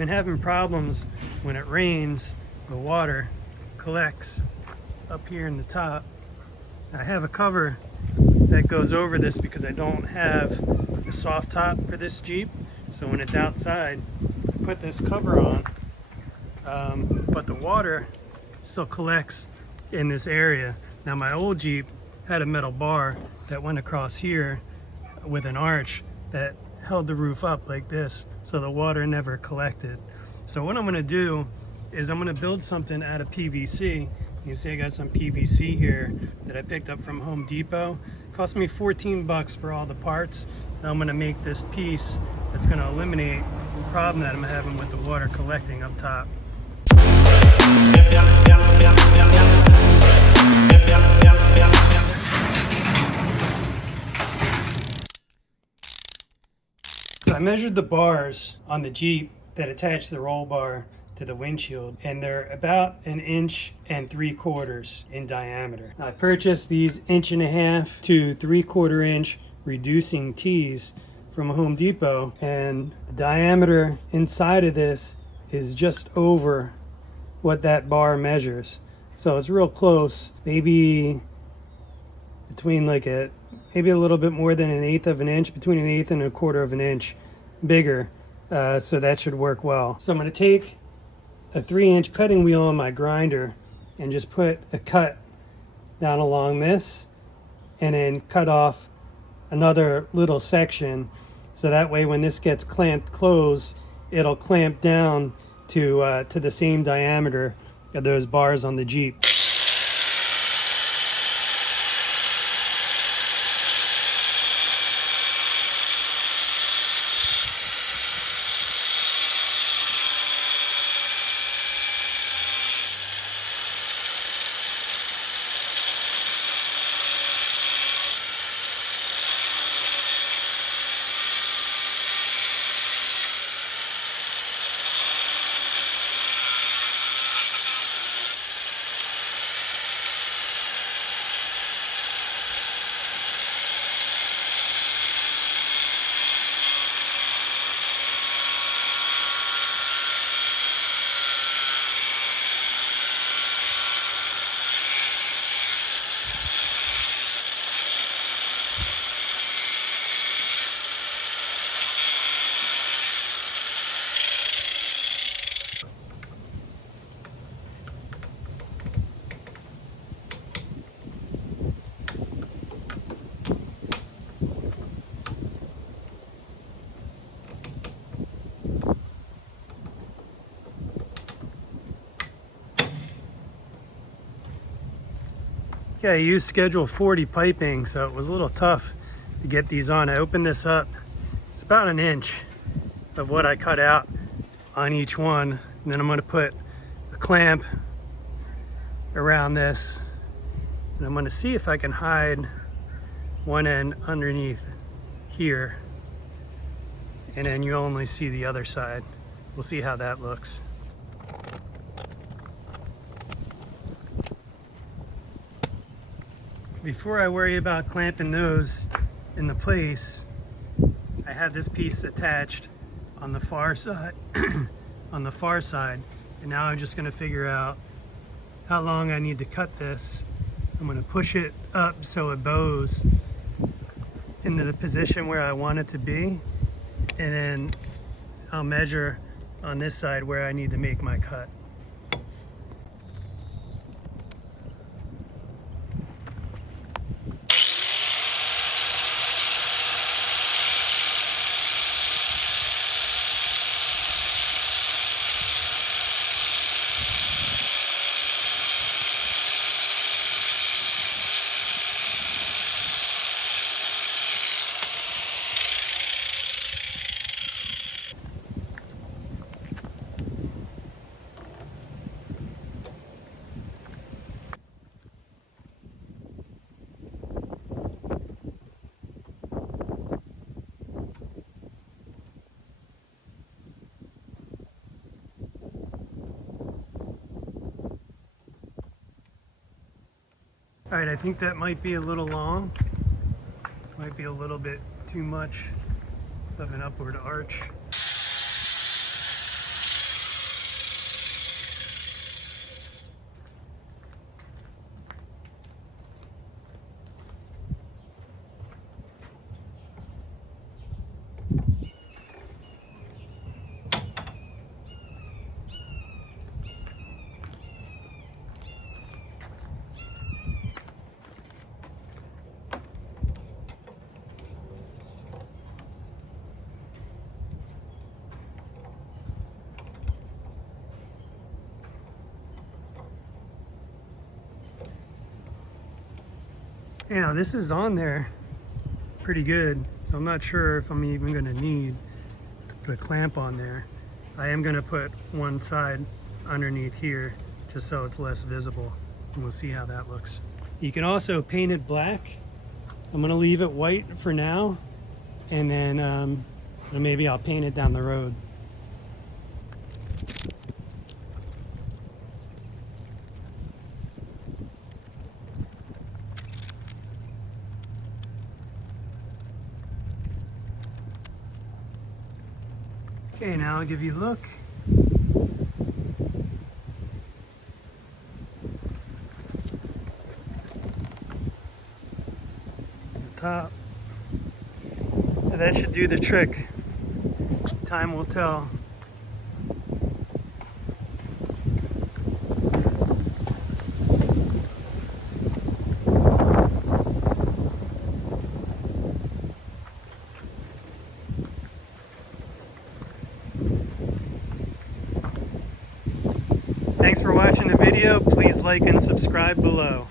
been having problems when it rains, the water collects up here in the top. I have a cover that goes over this because I don't have a soft top for this Jeep. So when it's outside, I put this cover on, but the water still collects in this area. Now my old Jeep had a metal bar that went across here with an arch that held the roof up like this, so the water never collected. So what I'm going to do is I'm going to build something out of PVC. You see I got some PVC here that I picked up from Home Depot. It cost me 14 bucks for all the parts. Now I'm going to make this piece that's going to eliminate the problem that I'm having with the water collecting up top. So I measured the bars on the Jeep that attach the roll bar to the windshield, and they're about 1.75 inches in diameter. I purchased these 1.5 to 3/4 inch reducing tees from Home Depot, and the diameter inside of this is just over what that bar measures. So it's real close, maybe between maybe a little bit more than 1/8 of an inch, between 1/8 and 1/4 of an inch bigger. So that should work well. So I'm going to take a 3-inch cutting wheel on my grinder and just put a cut down along this, and then cut off another little section, so that way when this gets clamped closed, it'll clamp down to the same diameter of those bars on the Jeep. Okay, I used Schedule 40 piping, so it was a little tough to get these on. I opened this up. It's about 1 inch of what I cut out on each one. And then I'm going to put a clamp around this. And I'm going to see if I can hide one end underneath here. And then you only see the other side. We'll see how that looks. Before I worry about clamping those in the place, I have this piece attached on the far side, and now I'm just going to figure out how long I need to cut this. I'm going to push it up so it bows into the position where I want it to be, and then I'll measure on this side where I need to make my cut. All right, I think that might be a little long. Might be a little bit too much of an upward arch. You know, this is on there pretty good, so I'm not sure if I'm even going to need to put a clamp on there. I am going to put one side underneath here just so it's less visible, and we'll see how that looks. You can also paint it black. I'm going to leave it white for now, and then maybe I'll paint it down the road. Okay, now I'll give you a look. The top. And that should do the trick. Time will tell. Thanks for watching the video. Please like and subscribe below.